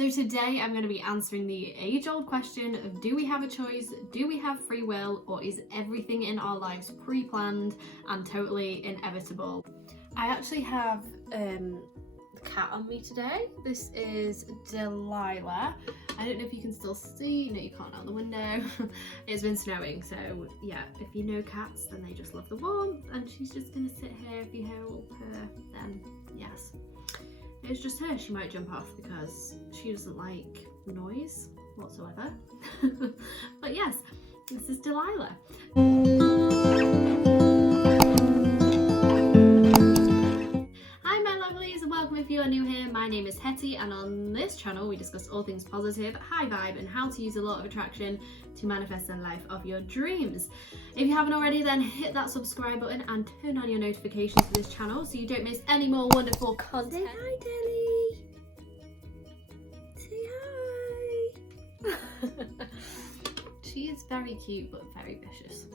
So today I'm going to be answering the age-old question of, do we have a choice, do we have free will, or is everything in our lives pre-planned and totally inevitable? I actually have the cat on me today. This is Delilah. I don't know if you can still see. No, you can't out the window. It's been snowing, so yeah, if you know cats, then they just love the warmth, and she's just going to sit here. If you help her, then yes. It's just her. She might jump off because she doesn't like noise whatsoever. But yes, this is Delilah. Hi my lovelies, and welcome if you are new here. My name is Hetty, and on this channel we discuss all things positive, high vibe, and how to use a law of attraction to manifest the life of your dreams. If you haven't already, then hit that subscribe button and turn on your notifications for this channel so you don't miss any more wonderful content. Say hi, Deli. Say hi. She is very cute but very vicious.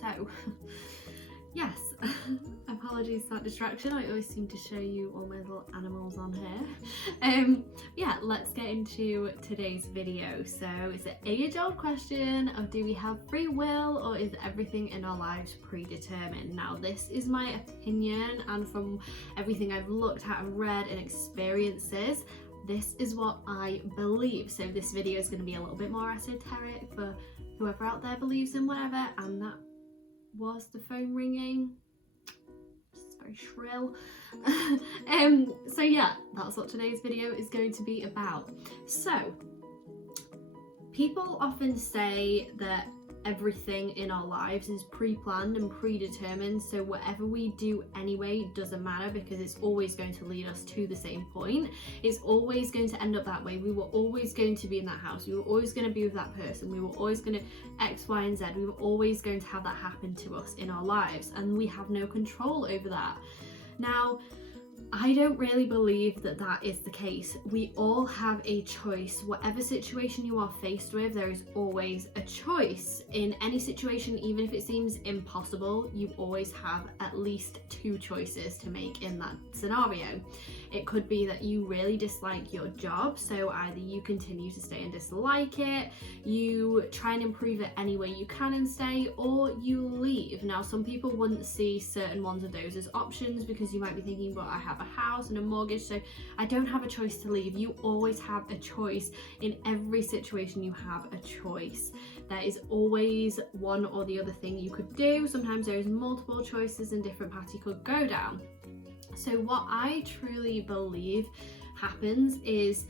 So, yes, apologies for that distraction. I always seem to show you all my little animals on here. Yeah, let's get into today's video. So it's an age-old question of, do we have free will, or is everything in our lives predetermined? Now, this is my opinion, and from everything I've looked at and read and experiences, this is what I believe. So this video is going to be a little bit more esoteric for whoever out there believes in whatever. And that was the phone ringing. It's very shrill. So yeah, that's what today's video is going to be about. So people often say that everything in our lives is pre-planned and predetermined, so whatever we do anyway doesn't matter because it's always going to lead us to the same point. It's always going to end up that way. We were always going to be in that house. We were always going to be with that person. We were always going to X, Y, and Z. We were always going to have that happen to us in our lives, and we have no control over that. Now, I don't really believe that that is the case. We all have a choice. Whatever situation you are faced with, there is always a choice. In any situation, even if it seems impossible, you always have at least two choices to make in that scenario. It could be that you really dislike your job, so either you continue to stay and dislike it, you try and improve it any way you can and stay, or you leave. Now, some people wouldn't see certain ones of those as options because you might be thinking, but I have a house and a mortgage, so I don't have a choice to leave. You always have a choice. In every situation you have a choice. There is always one or the other thing you could do. Sometimes there is multiple choices and different paths you could go down. So what I truly believe happens is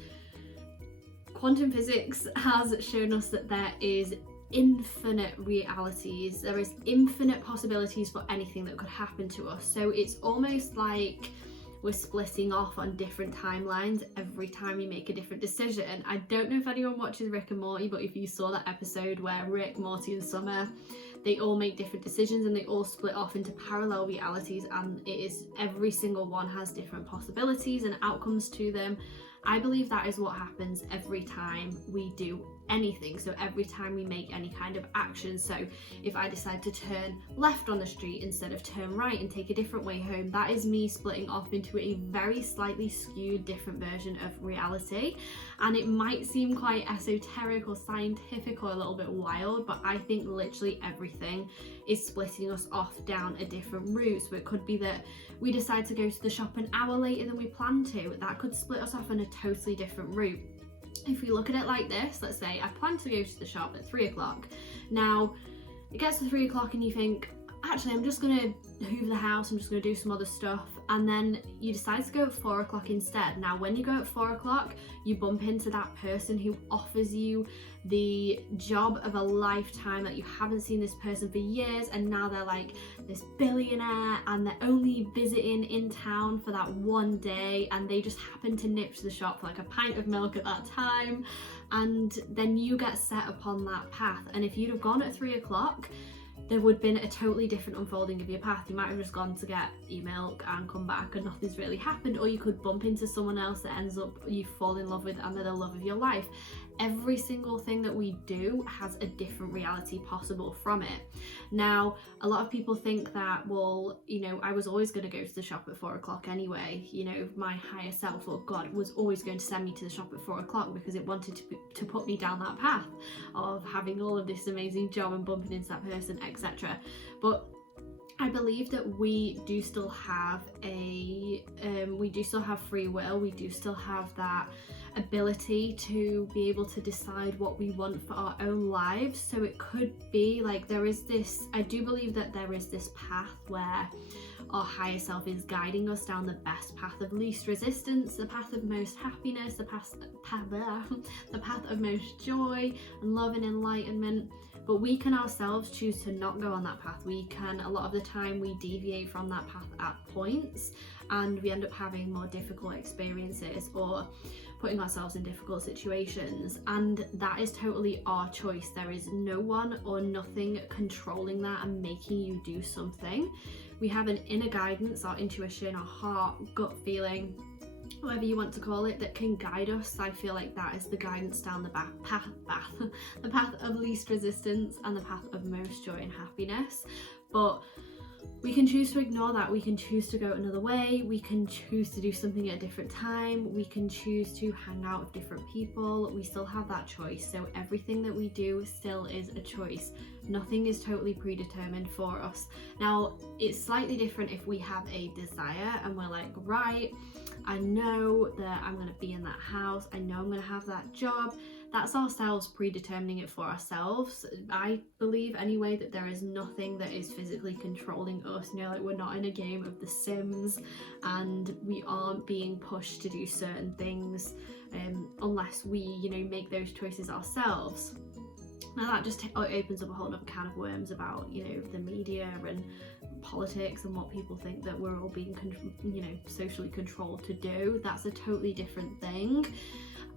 quantum physics has shown us that there is infinite realities. There is infinite possibilities for anything that could happen to us. So it's almost like we're splitting off on different timelines every time we make a different decision. I don't know if anyone watches Rick and Morty, but if you saw that episode where Rick, Morty, and Summer, they all make different decisions and they all split off into parallel realities, and it is every single one has different possibilities and outcomes to them. I believe that is what happens every time we do anything. So every time we make any kind of action. So if I decide to turn left on the street instead of turn right and take a different way home, that is me splitting off into a very slightly skewed different version of reality. And it might seem quite esoteric or scientific or a little bit wild, but I think literally everything is splitting us off down a different route. So it could be that we decide to go to the shop an hour later than we planned to. That could split us off on a totally different route. If we look at it like this, let's say I plan to go to the shop at 3 o'clock. Now, it gets to 3 o'clock and you think, actually, I'm just going to hoover the house, I'm just going to do some other stuff. And then you decide to go at 4 o'clock instead. Now, when you go at 4 o'clock, you bump into that person who offers you the job of a lifetime, that you haven't seen this person for years, and now they're like this billionaire and they're only visiting in town for that one day, and they just happen to nip to the shop for like a pint of milk at that time, and then you get set upon that path. And if you'd have gone at 3 o'clock, there would have been a totally different unfolding of your path. You might have just gone to get your milk and come back and nothing's really happened, or you could bump into someone else that ends up you fall in love with and they're the love of your life. Every single thing that we do has a different reality possible from it. Now, a lot of people think that, well, you know, I was always going to go to the shop at 4 o'clock anyway. You know, my higher self or God was always going to send me to the shop at 4 o'clock because it wanted to put me down that path of having all of this amazing job and bumping into that person, etc. But I believe that we do still have free will. We do still have that ability to be able to decide what we want for our own lives. So it could be like I do believe that there is this path where our higher self is guiding us down the best path of least resistance, the path of most happiness, the path of most joy and love and enlightenment. But we can ourselves choose to not go on that path. A lot of the time we deviate from that path at points, and we end up having more difficult experiences or putting ourselves in difficult situations, and that is totally our choice. There is no one or nothing controlling that and making you do something. We have an inner guidance, our intuition, our heart, gut feeling, whatever you want to call it, that can guide us. I feel like that is the guidance down the the path of least resistance and the path of most joy and happiness. But we can choose to ignore that. We can choose to go another way. We can choose to do something at a different time. We can choose to hang out with different people. We still have that choice. So everything that we do still is a choice. Nothing is totally predetermined for us. Now, it's slightly different if we have a desire and we're like, right, I know that I'm going to be in that house. I know I'm going to have that job. That's ourselves predetermining it for ourselves. I believe anyway that there is nothing that is physically controlling us. You know, like we're not in a game of The Sims and we aren't being pushed to do certain things unless we, you know, make those choices ourselves. Now that just opens up a whole other can of worms about, you know, the media and politics and what people think that we're all being, you know, socially controlled to do. That's a totally different thing.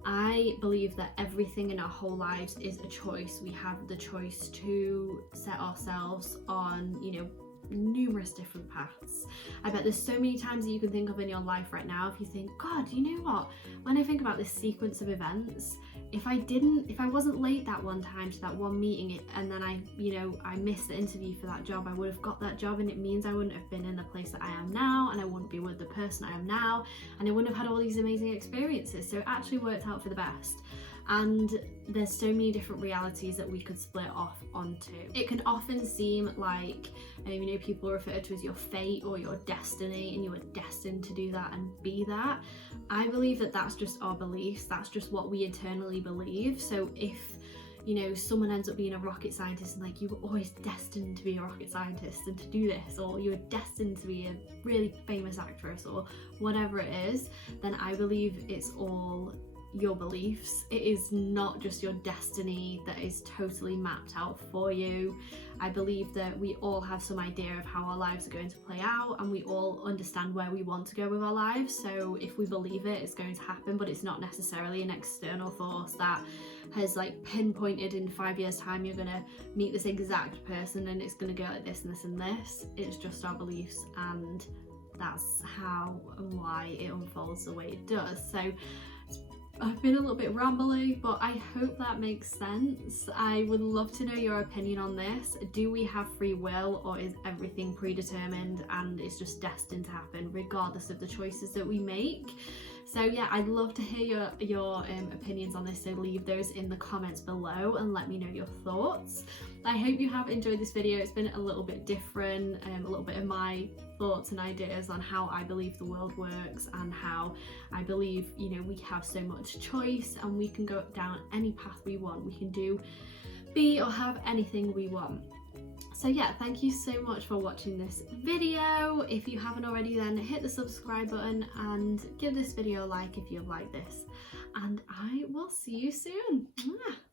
I believe that everything in our whole lives is a choice. We have the choice to set ourselves on, you know, numerous different paths. I bet there's so many times that you can think of in your life right now if you think, God, you know what, when I think about this sequence of events, if I wasn't late that one time to that one meeting and then I missed the interview for that job, I would have got that job, and it means I wouldn't have been in the place that I am now, and I wouldn't be with the person I am now, and I wouldn't have had all these amazing experiences. So it actually worked out for the best. And there's so many different realities that we could split off onto. It can often seem like, you know, people refer to as your fate or your destiny, and you are destined to do that and be that. I believe that that's just our beliefs. That's just what we internally believe. So if, you know, someone ends up being a rocket scientist and like you were always destined to be a rocket scientist and to do this, or you were destined to be a really famous actress or whatever it is, then I believe it's all your beliefs. It is not just your destiny that is totally mapped out for you. I believe that we all have some idea of how our lives are going to play out, and we all understand where we want to go with our lives. So if we believe it, it's going to happen, but it's not necessarily an external force that has like pinpointed in 5 years time you're going to meet this exact person and it's going to go like this and this and this. It's just our beliefs, and that's how and why it unfolds the way it does. So I've been a little bit rambly, but I hope that makes sense. I would love to know your opinion on this. Do we have free will, or is everything predetermined and it's just destined to happen regardless of the choices that we make? So yeah, I'd love to hear your opinions on this, so leave those in the comments below and let me know your thoughts. I hope you have enjoyed this video. It's been a little bit different, a little bit of my thoughts and ideas on how I believe the world works, and how I believe, you know, we have so much choice and we can go down any path we want. We can do, be, or have anything we want. So yeah, thank you so much for watching this video. If you haven't already, then hit the subscribe button and give this video a like if you like this. And I will see you soon. Mwah.